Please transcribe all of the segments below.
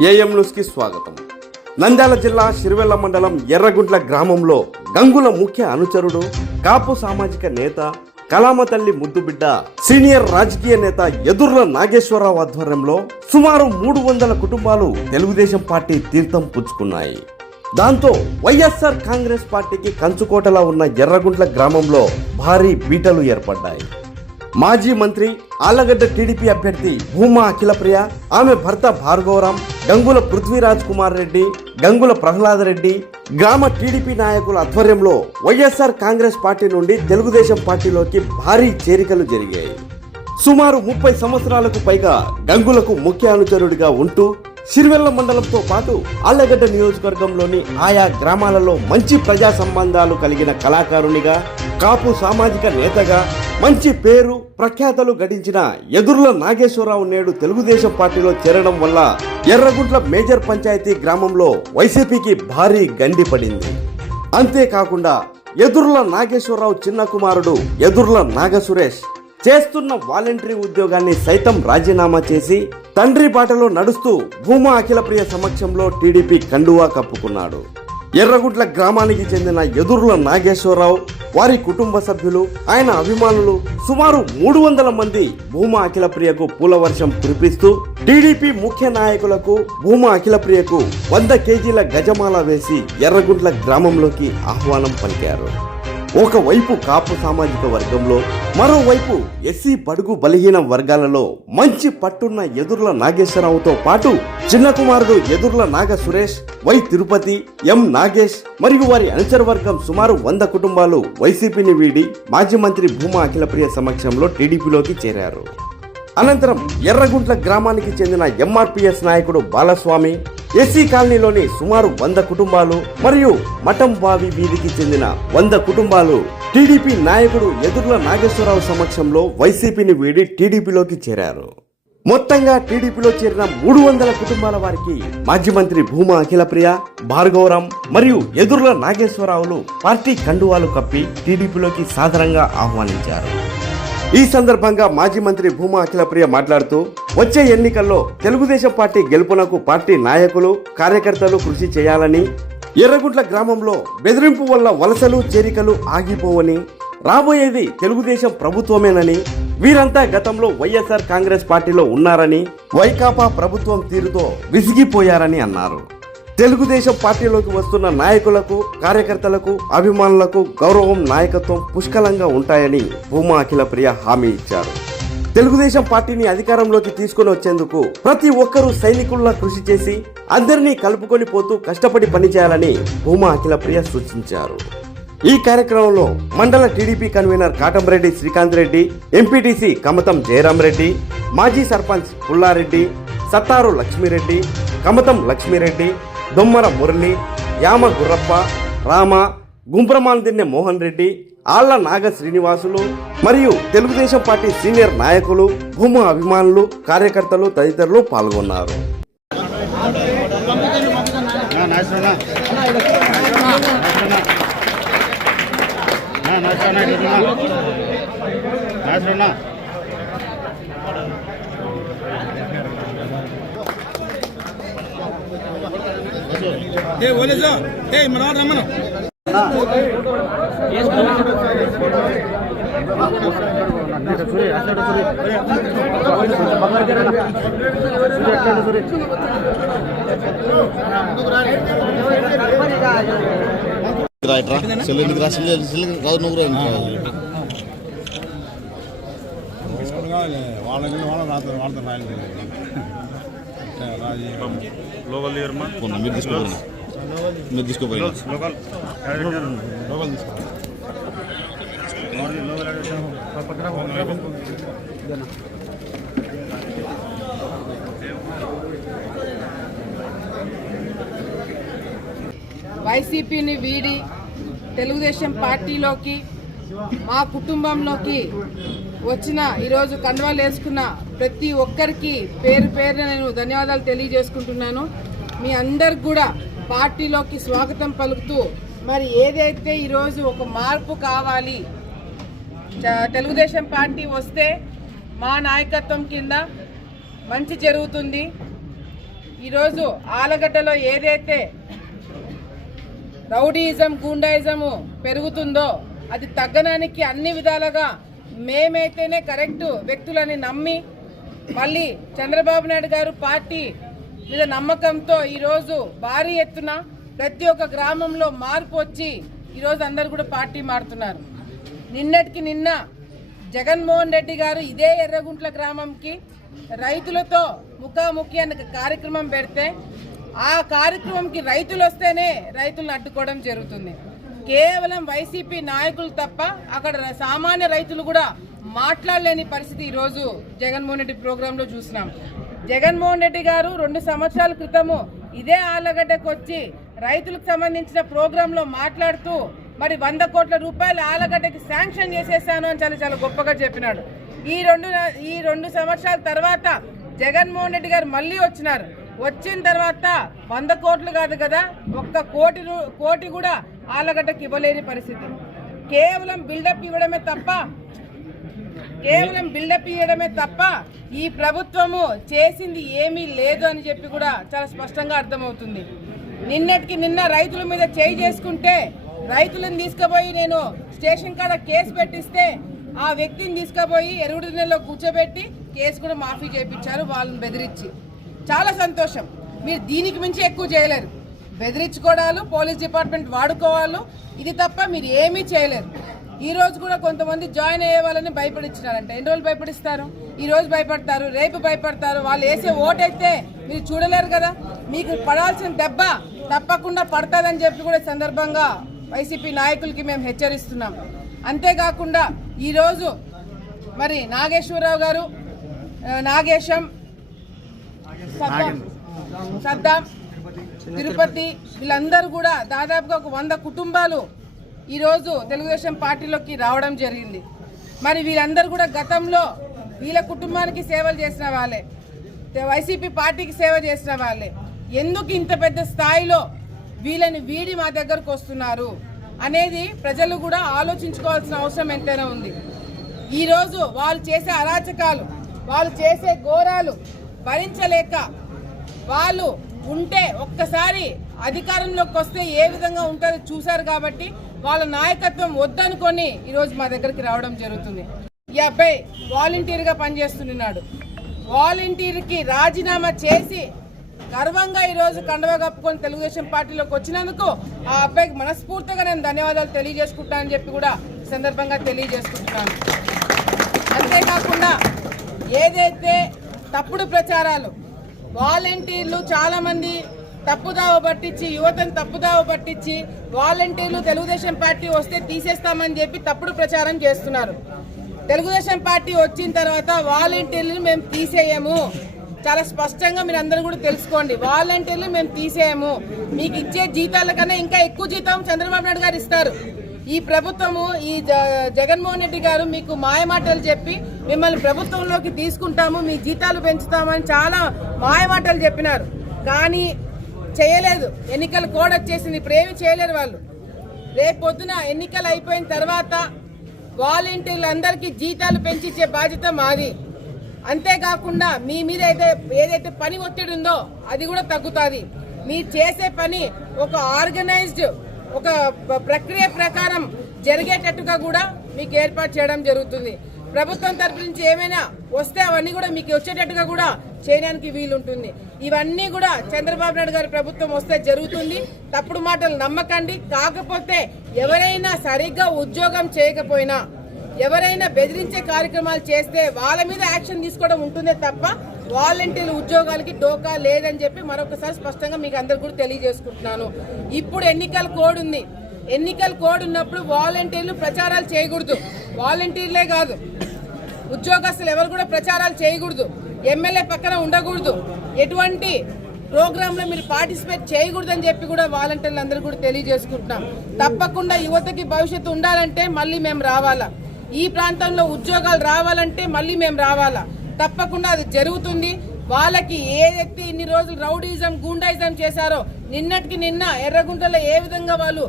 AM news కి స్వాగతం. నంద్యాల జిల్లా శిర్వెల్ల మండలం ఎర్రగుంట్ల గ్రామంలో గంగుల ముఖ్య అనుచరుడు, కాపు సామాజిక నేత, కళామతల్లి ముద్దుబిడ్డ, సీనియర్ రాజకీయ నేత ఎదుర్ల నాగేశ్వరరావు ఆధ్వర్యంలో సుమారు 300 కుటుంబాలు తెలుగుదేశం పార్టీ తీర్థం పుచ్చుకున్నాయి. దాంతో వైఎస్ఆర్ కాంగ్రెస్ పార్టీకి కంచుకోటలా ఉన్న ఎర్రగుంట్ల గ్రామంలో భారీ బీటలు ఏర్పడ్డాయి. మాజీ మంత్రి ఆళ్లగడ్డ టీడీపీ అభ్యర్థి భూమా అఖిలప్రియ, ఆమె భర్త భార్గవరాం, గంగుల పృథ్వీరాజ్ కుమార్ రెడ్డి, గంగుల ప్రహ్లాద్ రెడ్డి, గ్రామ టీడీపీ నాయకుల ఆధ్వర్యంలో వైఎస్ఆర్ కాంగ్రెస్ పార్టీ నుండి తెలుగుదేశం పార్టీలోకి భారీ చేరికలు జరిగాయి. సుమారు 30 సంవత్సరాలకు పైగా గంగులకు ముఖ్య అనుచరుడిగా ఉంటూ శిర్వెల్ల మండలంతో పాటు ఆళ్లగడ్డ నియోజకవర్గంలోని ఆయా గ్రామాలలో మంచి ప్రజా సంబంధాలు కలిగిన కళాకారునిగా, కాపు సామాజిక నేతగా మంచి పేరు ప్రఖ్యాతలు గడించిన ఎదుర్ల నాగేశ్వరరావు నేడు తెలుగుదేశం పార్టీలో చేరడం వల్ల ఎర్రగుంట్ల మేజర్ పంచాయతీ గ్రామంలో వైసీపీకి భారీ గండి పడింది. అంతేకాకుండా ఎదుర్ల నాగేశ్వరరావు చిన్న కుమారుడు ఎదుర్ల నాగసురేష్ చేస్తున్న వాలంటరీ ఉద్యోగాన్ని సైతం రాజీనామా చేసి తండ్రి బాటలో నడుస్తూ భూమా అఖిలప్రియ సమక్షంలో టీడీపీ కండువా కప్పుకున్నాడు. ఎర్రగుంట్ల గ్రామానికి చెందిన ఎదుర్ల నాగేశ్వరరావు, వారి కుటుంబ సభ్యులు, ఆయన అభిమానులు సుమారు 300 మంది భూమా అఖిలప్రియకు పూల వర్షం కురిపిస్తూ టీడీపీ ముఖ్య నాయకులకు భూమా అఖిలప్రియకు 100 కేజీల గజమాల వేసి ఎర్రగుంట్ల గ్రామంలోకి ఆహ్వానం పలికారు. ఒకవైపు కాపు సామాజిక వర్గంలో, మరోవైపు ఎస్సీ బడుగు బలహీన వర్గాలలో మంచి పట్టున్న ఎదుర్ల నాగేశ్వరరావుతో పాటు చిన్న కుమారుడు ఎదుర్ల నాగ సురేష్, వై తిరుపతి, ఎం నాగేష్ మరియు వారి అనుచర వర్గం సుమారు 100 కుటుంబాలు వైసీపీని వీడి మాజీ మంత్రి భూమా అఖిలప్రియ సమక్షంలో టీడీపీలోకి చేరారు. అనంతరం ఎర్రగుంట్ల గ్రామానికి చెందిన ఎంఆర్పీఎస్ నాయకుడు బాలస్వామి, ఎస్సీ కాలనీలోని సుమారు 100 కుటుంబాలు మరియు మఠం బావి వీధికి చెందిన 100 కుటుంబాలు టీడీపీ నాయకుడు ఎదుర్ల నాగేశ్వరరావు సమక్షంలో వైసీపీని వీడి టీడీపీలోకి చేరారు. మొత్తంగా టీడీపీలో చేరిన 300 కుటుంబాల వారికి మాజీ మంత్రి భూమా అఖిలప్రియ, భార్గవరాం మరియు ఎదుర్ల నాగేశ్వరరావులు పార్టీ కండువాలు కప్పి టీడీపీలోకి సాదరంగా ఆహ్వానించారు. ఈ సందర్భంగా మాజీ మంత్రి భూమా అఖిలప్రియ మాట్లాడుతూ వచ్చే ఎన్నికల్లో తెలుగుదేశం పార్టీ గెలుపునకు పార్టీ నాయకులు, కార్యకర్తలు కృషి చేయాలని, ఎర్రగుంట్ల గ్రామంలో బెదిరింపు వల్ల వలసలు చేరికలు ఆగిపోవని, రాబోయేది తెలుగుదేశం ప్రభుత్వమేనని, వీరంతా గతంలో వైఎస్ఆర్ కాంగ్రెస్ పార్టీలో ఉన్నారని, వైకాపా ప్రభుత్వం తీరుతో విసిగిపోయారని అన్నారు. తెలుగుదేశం పార్టీలోకి వస్తున్న నాయకులకు, కార్యకర్తలకు, అభిమానులకు గౌరవం, నాయకత్వం పుష్కలంగా ఉంటాయని భూమా అఖిలప్రియ హామీ ఇచ్చారు. తెలుగుదేశం పార్టీని అధికారంలోకి తీసుకుని వచ్చేందుకు ప్రతి ఒక్కరూ సైనికుల్లా కృషి చేసి అందరినీ కలుపుకొని పోతూ కష్టపడి పనిచేయాలని భూమా అఖిలప్రియ సూచించారు. ఈ కార్యక్రమంలో మండల TDP convener Katamreddy Srikanth Reddy, MPTC Kamatam Jayaram Reddy, మాజీ సర్పంచ్ పుల్లారెడ్డి, సత్తారు లక్ష్మీరెడ్డి, కమతం లక్ష్మీరెడ్డి, దొమ్మర మురళి, యామ గుర్రప్ప, రామ, గుంబ్రమాన్ దిన్నె మోహన్ రెడ్డి, ఆళ్ల నాగ శ్రీనివాసులు మరియు తెలుగుదేశం పార్టీ సీనియర్ నాయకులు, భూమా అభిమానులు, కార్యకర్తలు తదితరులు పాల్గొన్నారు. రమ్మను మీరు తీసుకోపోయి వైసీపీని వీడి తెలుగుదేశం పార్టీలోకి, మా కుటుంబంలోకి వచ్చిన ఈరోజు కండువాలు వేసుకున్న ప్రతి ఒక్కరికి పేరు పేరున నేను ధన్యవాదాలు తెలియజేసుకుంటున్నాను. మీ అందరికి కూడా పార్టీలోకి స్వాగతం పలుకుతూ, మరి ఏదైతే ఈరోజు ఒక మార్పు కావాలి, తెలుగుదేశం పార్టీ వస్తే మా నాయకత్వం కింద మంచి జరుగుతుంది, ఈరోజు ఆలగడ్డలో ఏదైతే రౌడీయిజం గూండాయిజము పెరుగుతుందో అది తగ్గడానికి అన్ని విధాలుగా మేమైతేనే కరెక్ట్ వ్యక్తులని నమ్మి మళ్ళీ చంద్రబాబు నాయుడు గారు పార్టీ మీద నమ్మకంతో ఈరోజు భారీ ఎత్తున ప్రతి ఒక్క గ్రామంలో మార్పు వచ్చి ఈరోజు అందరు కూడా పార్టీ మారుతున్నారు. నిన్నటికి నిన్న జగన్మోహన్ రెడ్డి గారు ఇదే ఎర్రగుంట్ల గ్రామంకి రైతులతో ముఖాముఖి అనే కార్యక్రమం పెడితే ఆ కార్యక్రమంకి రైతులు వస్తేనే రైతులను అడ్డుకోవడం జరుగుతుంది. కేవలం వైసీపీ నాయకులు తప్ప అక్కడ సామాన్య రైతులు కూడా మాట్లాడలేని పరిస్థితి ఈరోజు జగన్మోహన్ రెడ్డి ప్రోగ్రాంలో చూసినాం. జగన్మోహన్ రెడ్డి గారు 2 సంవత్సరాల క్రితము ఇదే ఆలగడ్డకు వచ్చి రైతులకు సంబంధించిన ప్రోగ్రాంలో మాట్లాడుతూ మరి 100 కోట్ల రూపాయలు ఆలగడ్డకి శాంక్షన్ చేసేసాను అని చాలా గొప్పగా చెప్పినాడు. ఈ రెండు సంవత్సరాల తర్వాత జగన్మోహన్ రెడ్డి గారు మళ్ళీ వచ్చినారు. వచ్చిన తర్వాత 100 కోట్లు కాదు కదా, 1 కోటి కూడా ఆలగడ్డకి ఇవ్వలేని పరిస్థితి. కేవలం బిల్డప్ ఇవ్వడమే తప్ప ఈ ప్రభుత్వము చేసింది ఏమీ లేదు అని చెప్పి కూడా చాలా స్పష్టంగా అర్థమవుతుంది. నిన్నటికి నిన్న రైతుల మీద చేయి చేసుకుంటే రైతులను తీసుకుపోయి నేను స్టేషన్ కాడ కేసు పెట్టిస్తే ఆ వ్యక్తిని తీసుకుపోయి ఎరుగుడునెల్లో కూర్చోబెట్టి కేసు కూడా మాఫీ చేయించారు వాళ్ళని బెదిరించి. చాలా సంతోషం. మీరు దీనికి మించి ఎక్కువ చేయలేరు. బెదిరించుకోవడాలు, పోలీస్ డిపార్ట్మెంట్ వాడుకోవాలి, ఇది తప్ప మీరు ఏమీ చేయలేరు. ఈ రోజు కూడా కొంతమంది జాయిన్ అయ్యే వాళ్ళని భయపడించినారంట. ఎన్ని రోజులు భయపడిస్తారు? ఈ రోజు భయపడతారు, రేపు భయపడతారు. వాళ్ళు వేసే ఓటైతే మీరు చూడలేరు కదా. మీకు పడాల్సిన దెబ్బ తప్పకుండా పడతాదని చెప్పి కూడా సందర్భంగా వైసీపీ నాయకులకి మేము హెచ్చరిస్తున్నాం. అంతేకాకుండా ఈరోజు మరి నాగేశ్వరరావు గారు, నాగేశం, సద్దాం, తిరుపతి వీళ్ళందరూ కూడా దాదాపుగా ఒక 100 కుటుంబాలు ఈరోజు తెలుగుదేశం పార్టీలోకి రావడం జరిగింది. మరి వీళ్ళందరూ కూడా గతంలో వీళ్ళ కుటుంబానికి సేవలు చేసిన వాళ్ళే, వైసీపీ పార్టీకి సేవ చేసిన వాళ్ళే. ఎందుకు ఇంత పెద్ద స్థాయిలో వీళ్ళని వీడి మా దగ్గరకు వస్తున్నారు అనేది ప్రజలు కూడా ఆలోచించుకోవాల్సిన అవసరం ఎంతైనా ఉంది. ఈరోజు వాళ్ళు చేసే అరాచకాలు, వాళ్ళు చేసే ఘోరాలు భరించలేక వాళ్ళు ఉంటే ఒక్కసారి అధికారంలోకి వస్తే ఏ విధంగా ఉంటుందో చూశారు కాబట్టి వాళ్ళ నాయకత్వం వద్దనుకొని ఈరోజు మా దగ్గరికి రావడం జరుగుతుంది. ఈ అబ్బాయి వాలంటీర్గా పనిచేస్తున్నాడు. వాలంటీర్కి రాజీనామా చేసి గర్వంగా ఈరోజు కండవ కప్పుకొని తెలుగుదేశం పార్టీలోకి వచ్చినందుకు ఆ అబ్బాయికి మనస్ఫూర్తిగా నేను ధన్యవాదాలు తెలియజేసుకుంటానని చెప్పి కూడా సందర్భంగా తెలియజేసుకుంటున్నాను. అంతేకాకుండా ఏదైతే తప్పుడు ప్రచారాలు, వాలంటీర్లు చాలా మంది తప్పుదావ పట్టించి, యువతను తప్పుదావ పట్టించి వాలంటీర్లు తెలుగుదేశం పార్టీ వస్తే తీసేస్తామని చెప్పి తప్పుడు ప్రచారం చేస్తున్నారు. తెలుగుదేశం పార్టీ వచ్చిన తర్వాత వాలంటీర్లు మేము తీసేయము. చాలా స్పష్టంగా మీరు అందరూ కూడా తెలుసుకోండి. వాలంటీర్లు మేము తీసేయము. మీకు ఇచ్చే జీతాల కన్నా ఇంకా ఎక్కువ జీతం చంద్రబాబు నాయుడు గారు ఇస్తారు. ఈ ప్రభుత్వము, ఈ జగన్మోహన్ రెడ్డి గారు మీకు మాయమాటలు చెప్పి మిమ్మల్ని ప్రభుత్వంలోకి తీసుకుంటాము, మీ జీతాలు పెంచుతామని చాలా మాయమాటలు చెప్పినారు. కానీ చేయలేదు. ఎన్నికల కోడ్ వచ్చేసింది, ఇప్పుడు ఏమి చేయలేరు వాళ్ళు. రేపు పొద్దున ఎన్నికలు అయిపోయిన తర్వాత వాలంటీర్లందరికీ జీతాలు పెంచిచ్చే బాధ్యత మాది. అంతేకాకుండా మీ మీద ఏదైతే పని ఒత్తిడి ఉందో అది కూడా తగ్గుతుంది. మీరు చేసే పని ఒక ఆర్గనైజ్డ్, ఒక ప్రక్రియ ప్రకారం జరిగేటట్టుగా కూడా మీకు ఏర్పాటు చేయడం జరుగుతుంది. ప్రభుత్వం తరపు నుంచి ఏమైనా వస్తే అవన్నీ కూడా మీకు వచ్చేటట్టుగా కూడా చేయడానికి వీలుంటుంది. ఇవన్నీ కూడా చంద్రబాబు నాయుడు గారి ప్రభుత్వం వస్తే జరుగుతుంది. తప్పుడు మాటలు నమ్మకండి. కాకపోతే ఎవరైనా సరిగ్గా ఉద్యోగం చేయకపోయినా, ఎవరైనా బెదిరించే కార్యక్రమాలు చేస్తే వాళ్ళ మీద యాక్షన్ తీసుకోవడం ఉంటుందే తప్ప వాలంటీర్ల ఉద్యోగాలకి డోకా లేదని చెప్పి మరొకసారి స్పష్టంగా మీకు అందరు కూడా తెలియజేసుకుంటున్నాను. ఇప్పుడు ఎన్నికల కోడ్ ఉంది. ఎన్నికల కోడ్ ఉన్నప్పుడు వాలంటీర్లు ప్రచారాలు చేయకూడదు. వాలంటీర్లే కాదు, ఉద్యోగస్తులు ఎవరు కూడా ప్రచారాలు చేయకూడదు. ఎమ్మెల్యే పక్కన ఉండకూడదు. ఎటువంటి ప్రోగ్రాంలో మీరు పార్టిసిపేట్ చేయకూడదని చెప్పి కూడా వాలంటీర్లు అందరూ కూడా తెలియజేసుకుంటున్నాం. తప్పకుండా యువతకి భవిష్యత్తు ఉండాలంటే మళ్ళీ మేము రావాలా, ఈ ప్రాంతంలో ఉద్యోగాలు రావాలంటే మళ్ళీ మేము రావాలా. తప్పకుండా అది జరుగుతుంది. వాళ్ళకి ఏదైతే ఇన్ని రోజులు రౌడీజం గూండాయిజం చేశారో, నిన్నటికి నిన్న ఎర్రగుంటలో ఏ విధంగా వాళ్ళు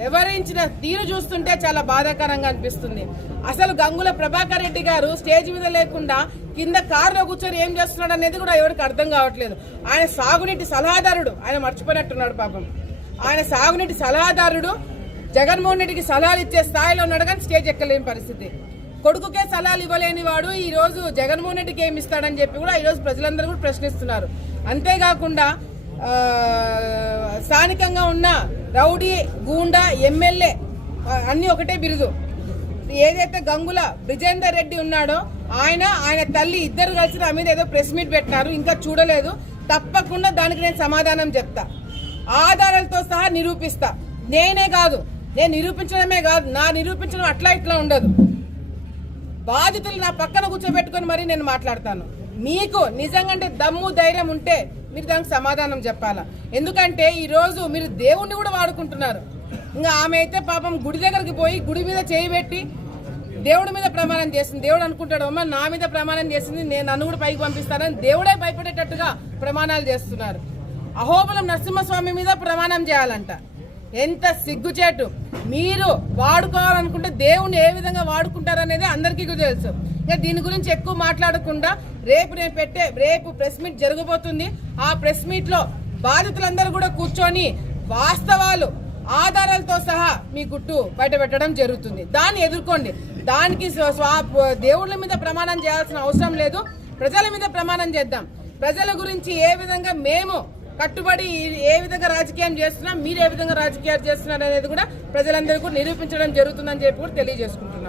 వివరించిన తీరు చూస్తుంటే చాలా బాధాకరంగా అనిపిస్తుంది. అసలు గంగుల ప్రభాకర్ రెడ్డి గారు స్టేజ్ మీద లేకుండా కింద కారులో కూర్చొని ఏం చేస్తున్నాడు అనేది కూడా ఎవరికి అర్థం కావట్లేదు. ఆయన సాగునీటి సలహాదారుడు, ఆయన మర్చిపోయినట్టున్నాడు పాపం. ఆయన సాగునీటి సలహాదారుడు జగన్మోహన్ రెడ్డికి సలహాలు ఇచ్చే స్థాయిలో ఉన్నాడు, కానీ స్టేజ్ ఎక్కలేని పరిస్థితి. కొడుకుకే సలహాలు ఇవ్వలేని వాడు ఈ రోజు జగన్మోహన్ రెడ్డికి ఏమి ఇస్తాడని చెప్పి కూడా ఈరోజు ప్రజలందరూ కూడా ప్రశ్నిస్తున్నారు. అంతేకాకుండా స్థానికంగా ఉన్న రౌడీ, గూండా, ఎమ్మెల్యే అన్నీ ఒకటే బిరుదు. ఏదైతే గంగుల బ్రిజేందర్ రెడ్డి ఉన్నాడో ఆయన తల్లి ఇద్దరు కలిసి నా మీద ఏదో ప్రెస్ మీట్ పెట్టినారు, ఇంకా చూడలేదు. తప్పకుండా దానికి నేను సమాధానం చెప్తా, ఆధారాలతో సహా నిరూపిస్తా. నేనే కాదు, నేను నిరూపించడమే కాదు, నా నిరూపించడం అట్లా ఇట్లా ఉండదు. బాధితులు నా పక్కన కూర్చోబెట్టుకొని మరి నేను మాట్లాడతాను. మీకు నిజంగా దమ్ము ధైర్యం ఉంటే మీరు దానికి సమాధానం చెప్పాలా. ఎందుకంటే ఈరోజు మీరు దేవుణ్ణి కూడా వాడుకుంటున్నారు. ఇంకా ఆమె అయితే పాపం గుడి దగ్గరికి పోయి గుడి మీద చేయి పెట్టి దేవుడి మీద ప్రమాణం చేసింది. దేవుడు అనుకుంటాడు, అమ్మ నా మీద ప్రమాణం చేసింది, నేను నన్ను కూడా పైకి పంపిస్తానని దేవుడే భయపడేటట్టుగా ప్రమాణాలు చేస్తున్నారు. అహోబలం నరసింహస్వామి మీద ప్రమాణం చేయాలంట. ఎంత సిగ్గుచేటు. మీరు వాడుకోవాలనుకుంటే దేవుణ్ణి ఏ విధంగా వాడుకుంటారనేది అందరికీ తెలుసు. ఇంకా దీని గురించి ఎక్కువ మాట్లాడకుండా రేపు ప్రెస్ మీట్ జరగబోతుంది. ఆ ప్రెస్ మీట్ లో బాధితులందరూ కూడా కూర్చొని వాస్తవాలు ఆధారాలతో సహా మీ గుట్టు బయట పెట్టడం జరుగుతుంది. దాన్ని ఎదుర్కోండి. దానికి దేవుళ్ళ మీద ప్రమాణం చేయాల్సిన అవసరం లేదు, ప్రజల మీద ప్రమాణం చేద్దాం. ప్రజల గురించి ఏ విధంగా మేము కట్టుబడి ఏ విధంగా రాజకీయం చేస్తున్నాం, మీరు ఏ విధంగా రాజకీయాలు చేస్తున్నారు అనేది కూడా ప్రజలందరికీ నిరూపించడం జరుగుతుందని చెప్పి కూడా తెలియజేసుకుంటున్నాం.